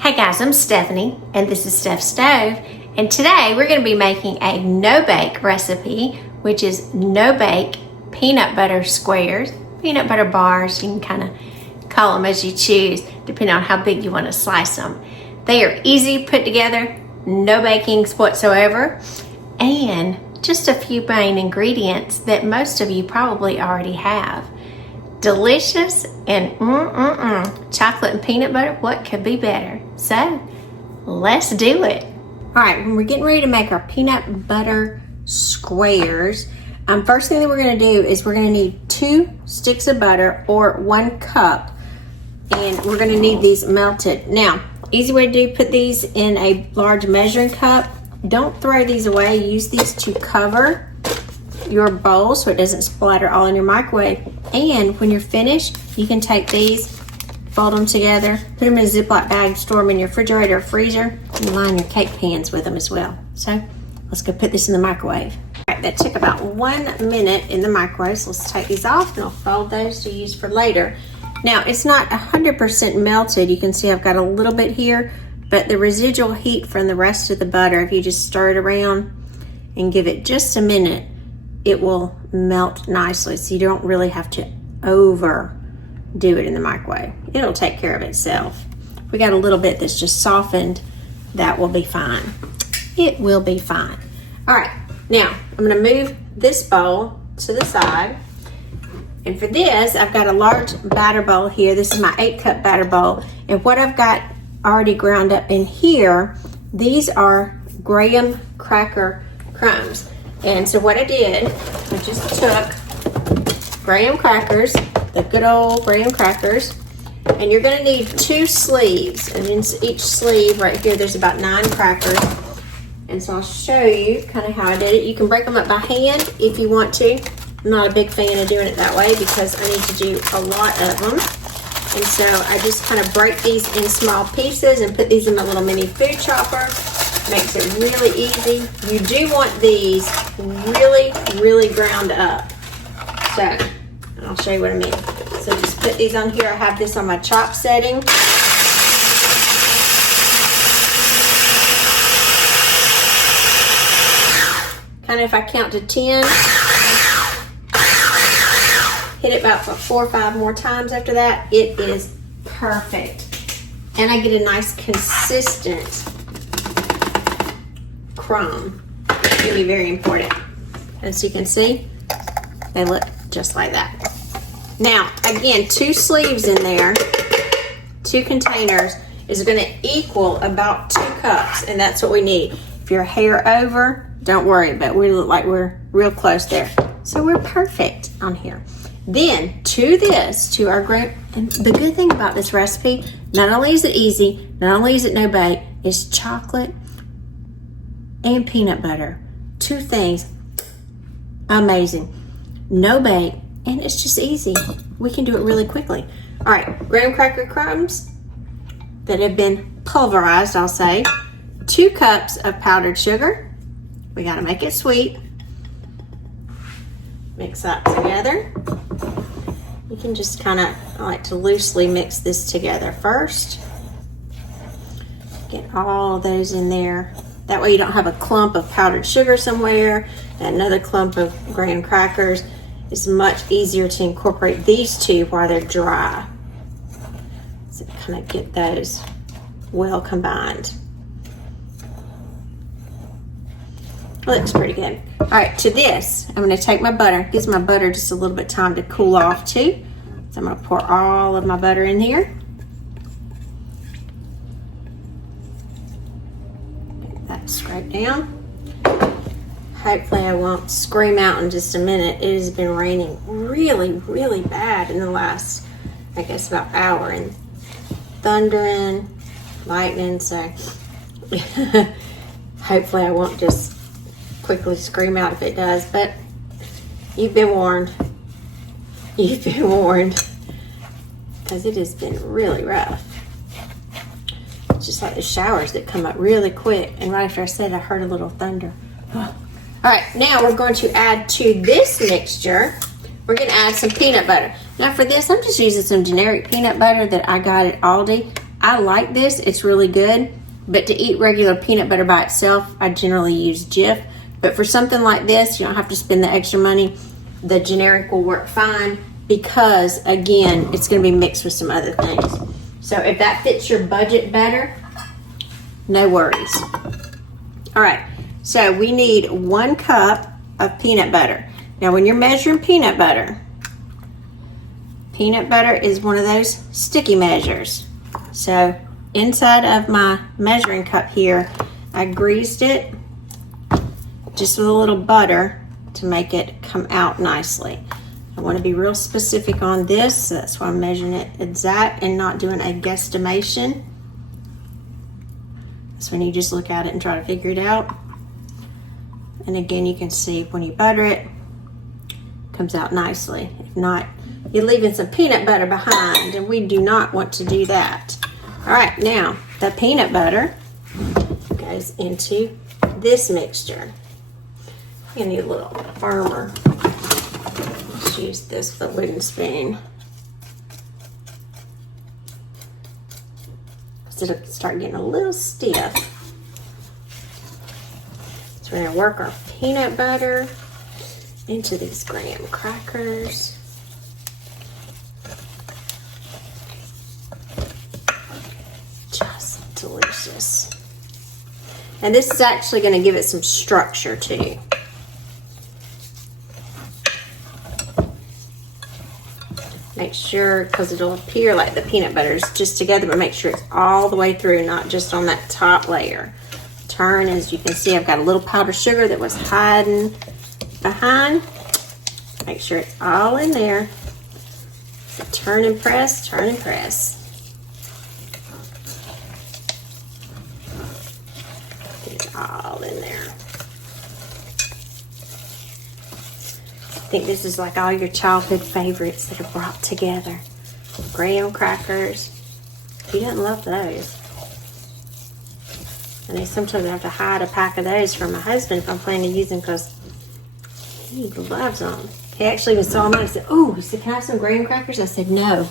Hey guys, I'm Stephanie and this is Steph's Stove, and today we're going to be making a no-bake recipe, which is no-bake peanut butter squares, peanut butter bars. You can kind of call them as you choose depending on how big you want to slice them. They are easy put together, no bakings whatsoever, and just a few main ingredients that most of you probably already have. Delicious and chocolate and peanut butter, what could be better? So let's do it. All right, when we're getting ready to make our peanut butter squares, first thing that we're going to do is we're going to need 2 sticks of butter or 1 cup, and we're going to need these melted. Now, easy way to do, put these in a large measuring cup. Don't throw these away. Use these to cover your bowl so it doesn't splatter all in your microwave. And when you're finished, you can take these, fold them together, put them in a Ziploc bag, store them in your refrigerator or freezer, and line your cake pans with them as well. So let's go put this in the microwave. All right, that took about 1 minute in the microwave, so let's take these off and I'll fold those to use for later. Now, it's not 100% melted. You can see I've got a little bit here, but the residual heat from the rest of the butter, if you just stir it around and give it just a minute, it will melt nicely, so you don't really have to overdo it in the microwave. It'll take care of itself. If we got a little bit that's just softened, that will be fine. It will be fine. All right, now I'm gonna move this bowl to the side. And for this, I've got a large batter bowl here. This is my 8-cup batter bowl. And what I've got already ground up in here, these are graham cracker crumbs. And so what I did, I just took graham crackers, the good old graham crackers, and you're gonna need 2 sleeves. And in each sleeve right here, there's about 9 crackers. And so I'll show you kind of how I did it. You can break them up by hand if you want to. I'm not a big fan of doing it that way because I need to do a lot of them. And so I just kind of break these in small pieces and put these in my little mini food chopper. Makes it really easy. You do want these really ground up. So, and I'll show you what I mean. So just put these on here. I have this on my chop setting. Kind of if I count to 10, hit it about 4 or 5 more times after that, it is perfect. And I get a nice consistent crumb. It's going to be very important. As you can see, they look just like that. Now, again, 2 sleeves in there, 2 containers is going to equal about 2 cups, and that's what we need. If you're a hair over, don't worry, but we look like we're real close there. So we're perfect on here. Then to this, to our graham, and the good thing about this recipe, not only is it easy, not only is it no bake, it's chocolate and peanut butter. 2 things amazing. No bake, and it's just easy. We can do it really quickly. All right, graham cracker crumbs that have been pulverized, I'll say. 2 cups of powdered sugar. We gotta make it sweet. Mix that together. You can just kind of, I like to loosely mix this together first. Get all of those in there. That way you don't have a clump of powdered sugar somewhere and another clump of graham crackers. It's much easier to incorporate these 2 while they're dry. So kind of get those well combined. Looks pretty good. All right, to this, I'm gonna take my butter. Gives my butter just a little bit of time to cool off too. So I'm gonna pour all of my butter in here. Scrape down. Hopefully I won't scream out in just a minute. It has been raining really bad in the last, I guess, about hour, and thundering, lightning, so hopefully I won't just quickly scream out if it does, but you've been warned. You've been warned, because it has been really rough. Just like the showers that come up really quick, and right after I said, I heard a little thunder. All right, now we're going to add to this mixture, we're going to add some peanut butter. Now for this, I'm just using some generic peanut butter that I got at Aldi. I like this, it's really good, but to eat regular peanut butter by itself, I generally use Jif. But for something like this, you don't have to spend the extra money. The generic will work fine because, again, it's going to be mixed with some other things. So if that fits your budget better, no worries. All right, so we need 1 cup of peanut butter. Now, when you're measuring peanut butter is one of those sticky measures. So inside of my measuring cup here, I greased it just with a little butter to make it come out nicely. I want to be real specific on this, so that's why I'm measuring it exact and not doing a guesstimation. That's when you just look at it and try to figure it out. And again, you can see when you butter it, it comes out nicely. If not, you're leaving some peanut butter behind, and we do not want to do that. All right, now the peanut butter goes into this mixture. You need a little firmer. Let's use this with a wooden spoon. Because it'll start getting a little stiff. So we're going to work our peanut butter into these graham crackers. Just delicious. And this is actually going to give it some structure too. Make sure, because it'll appear like the peanut butter is just together, but make sure it's all the way through, not just on that top layer. Turn, as you can see, I've got a little powdered sugar that was hiding behind. Make sure it's all in there. So turn and press, turn and press. Get it all in there. I think this is like all your childhood favorites that are brought together. Graham crackers. Who doesn't love those? And I sometimes have to hide a pack of those from my husband if I'm planning to use them because he loves them. He actually even saw them and said, "Oh," he said, "Can I have some graham crackers?" I said, "No."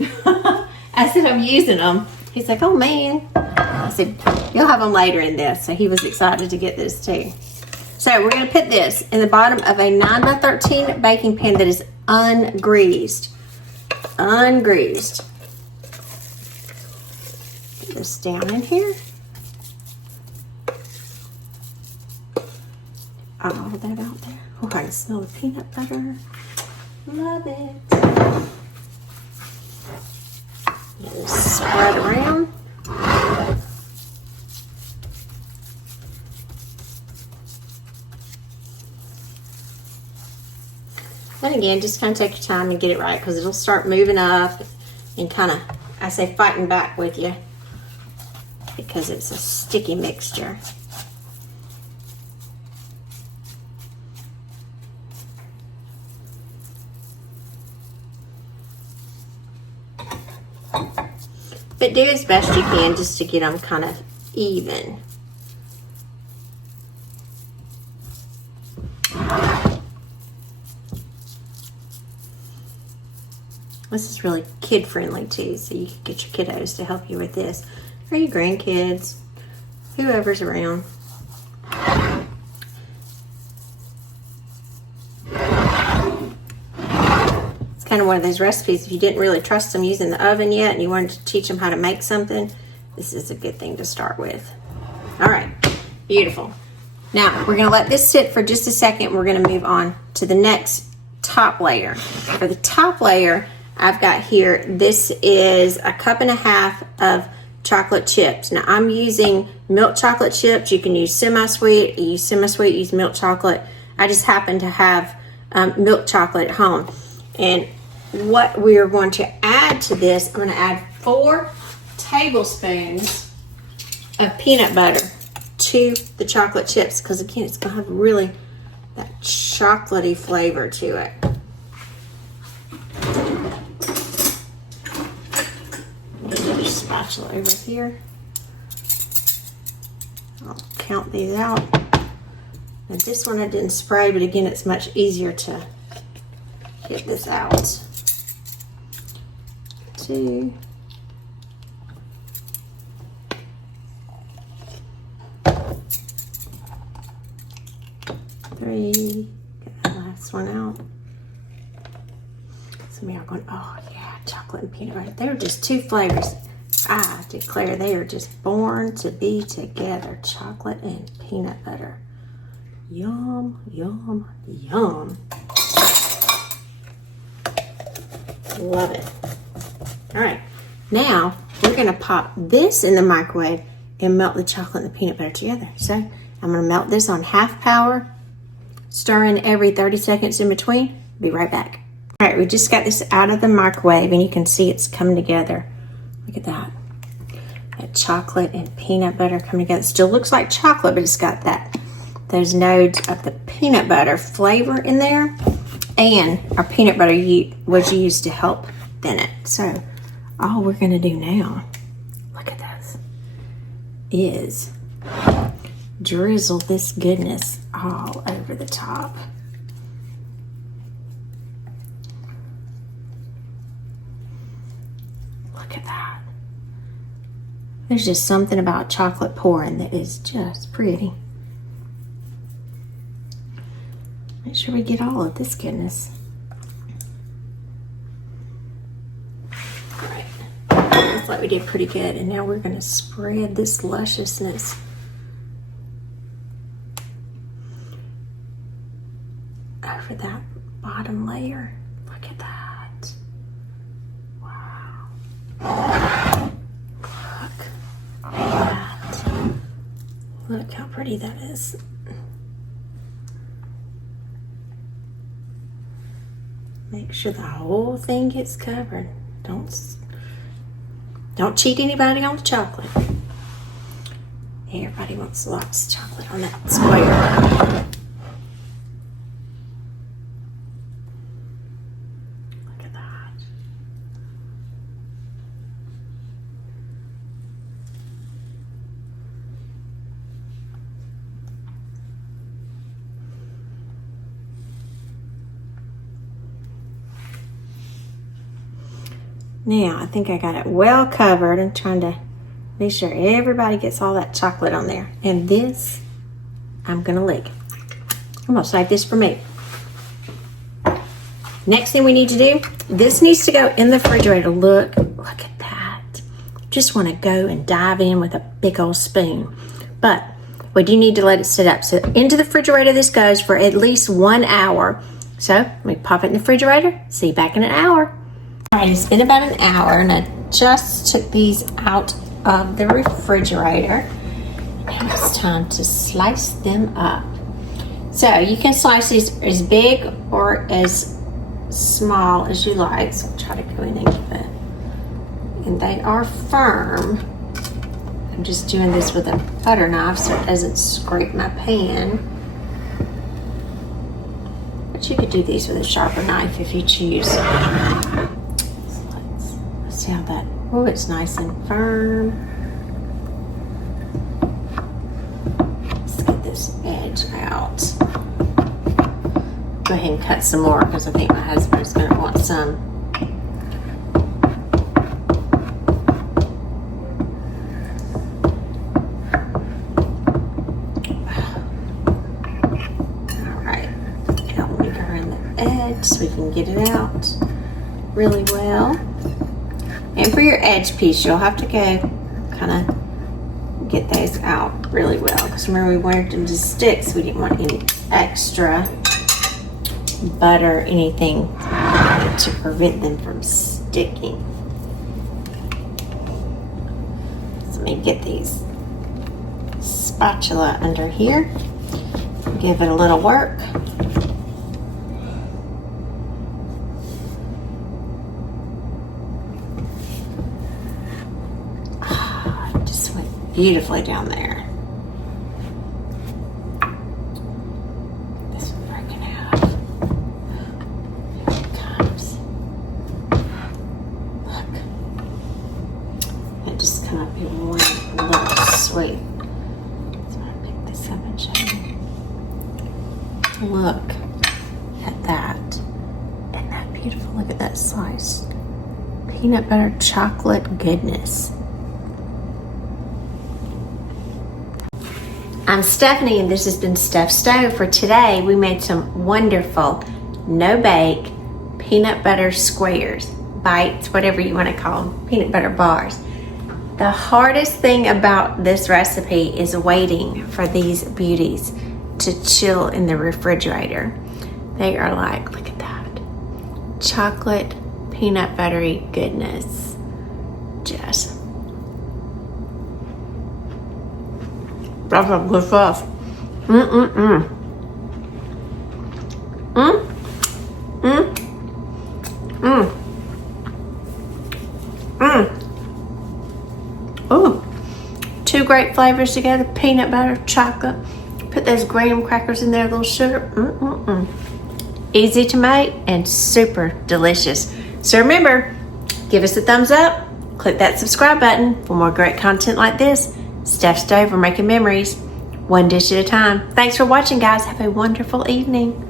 I said, "I'm using them." He's like, "Oh man." I said, "You'll have them later in this." So he was excited to get this too. So we're going to put this in the bottom of a 9x13 baking pan that is ungreased. Ungreased. Put this down in here. All of that out there. Oh, I can smell the peanut butter. Love it. Just spread around. And again, just kind of take your time and get it right because it'll start moving up and kind of, I say, fighting back with you because it's a sticky mixture. But do as best you can just to get them kind of even. This is really kid-friendly too, so you can get your kiddos to help you with this. Or your grandkids, whoever's around. It's kind of one of those recipes, if you didn't really trust them using the oven yet and you wanted to teach them how to make something, this is a good thing to start with. All right, beautiful. Now, we're gonna let this sit for just a second. We're gonna move on to the next top layer. For the top layer, I've got here, this is 1.5 cups of chocolate chips. Now I'm using milk chocolate chips. You can use semi-sweet, use milk chocolate. I just happen to have milk chocolate at home. And what we are going to add to this, I'm going to add 4 tablespoons of peanut butter to the chocolate chips because again, it's going to have really that chocolatey flavor to it. Spatula over here. I'll count these out. Now this one I didn't spray, but again, it's much easier to get this out. 2, chocolate and peanut butter. They're just two flavors. I declare they are just born to be together. Chocolate and peanut butter. Yum, yum, yum. Love it. All right, now we're gonna pop this in the microwave and melt the chocolate and the peanut butter together. So I'm gonna melt this on half power, stirring every 30 seconds in between. Be right back. All right, we just got this out of the microwave and you can see it's coming together. Look at that. That chocolate and peanut butter coming together. It still looks like chocolate, but it's got those nodes of the peanut butter flavor in there. And our peanut butter was used to help thin it. So all we're gonna do now, look at this, is drizzle this goodness all over the top. Look at that. There's just something about chocolate pouring that is just pretty. Make sure we get all of this goodness. All right, looks like we did pretty good. And now we're gonna spread this lusciousness over that bottom layer. Look at that. Wow. Look at that. Look how pretty that is. Make sure the whole thing gets covered. Don't cheat anybody on the chocolate. Everybody wants lots of chocolate on that square. Look at that. Now, I think I got it well covered. I'm trying to make sure everybody gets all that chocolate on there. And this, I'm gonna lick. I'm gonna save this for me. Next thing we need to do, this needs to go in the refrigerator. Look at that. Just wanna go and dive in with a big old spoon. But we do need to let it sit up. So into the refrigerator this goes for at least 1 hour. So we pop it in the refrigerator, see you back in an hour. All right, it's been about an hour and I just took these out of the refrigerator. Now it's time to slice them up. So you can slice these as big or as small as you like. So I'll try to go in and give it. And they are firm. I'm just doing this with a butter knife so it doesn't scrape my pan. But you could do these with a sharper knife if you choose. See how that, oh, it's nice and firm. Let's get this edge out. Go ahead and cut some more because I think my husband's going to want some. All right, help me go around the edge so we can get it out really well. And for your edge piece, you'll have to go kind of get those out really well. Because remember, we wanted them to stick, so we didn't want any extra butter or anything to prevent them from sticking. So let me get these spatula under here. Give it a little work. Beautifully down there. This one breaking out. Here it comes. Look. It just kind of be one little sweet. So I'm gonna pick this up and show you. Look at that. Isn't that beautiful? Look at that sliced peanut butter chocolate goodness. I'm Stephanie and this has been Steph Stove. For today, we made some wonderful no-bake peanut butter squares. bites, whatever you want to call them, peanut butter bars. The hardest thing about this recipe is waiting for these beauties to chill in the refrigerator. They are like, look at that, chocolate peanut buttery goodness. Just, that's some good stuff. Mm. Oh, two great flavors together, peanut butter, chocolate. Put those graham crackers in there, a little sugar. Easy to make and super delicious. So remember, give us a thumbs up, click that subscribe button for more great content like this. Steph Stove, we're making memories, one dish at a time. Thanks for watching, guys. Have a wonderful evening.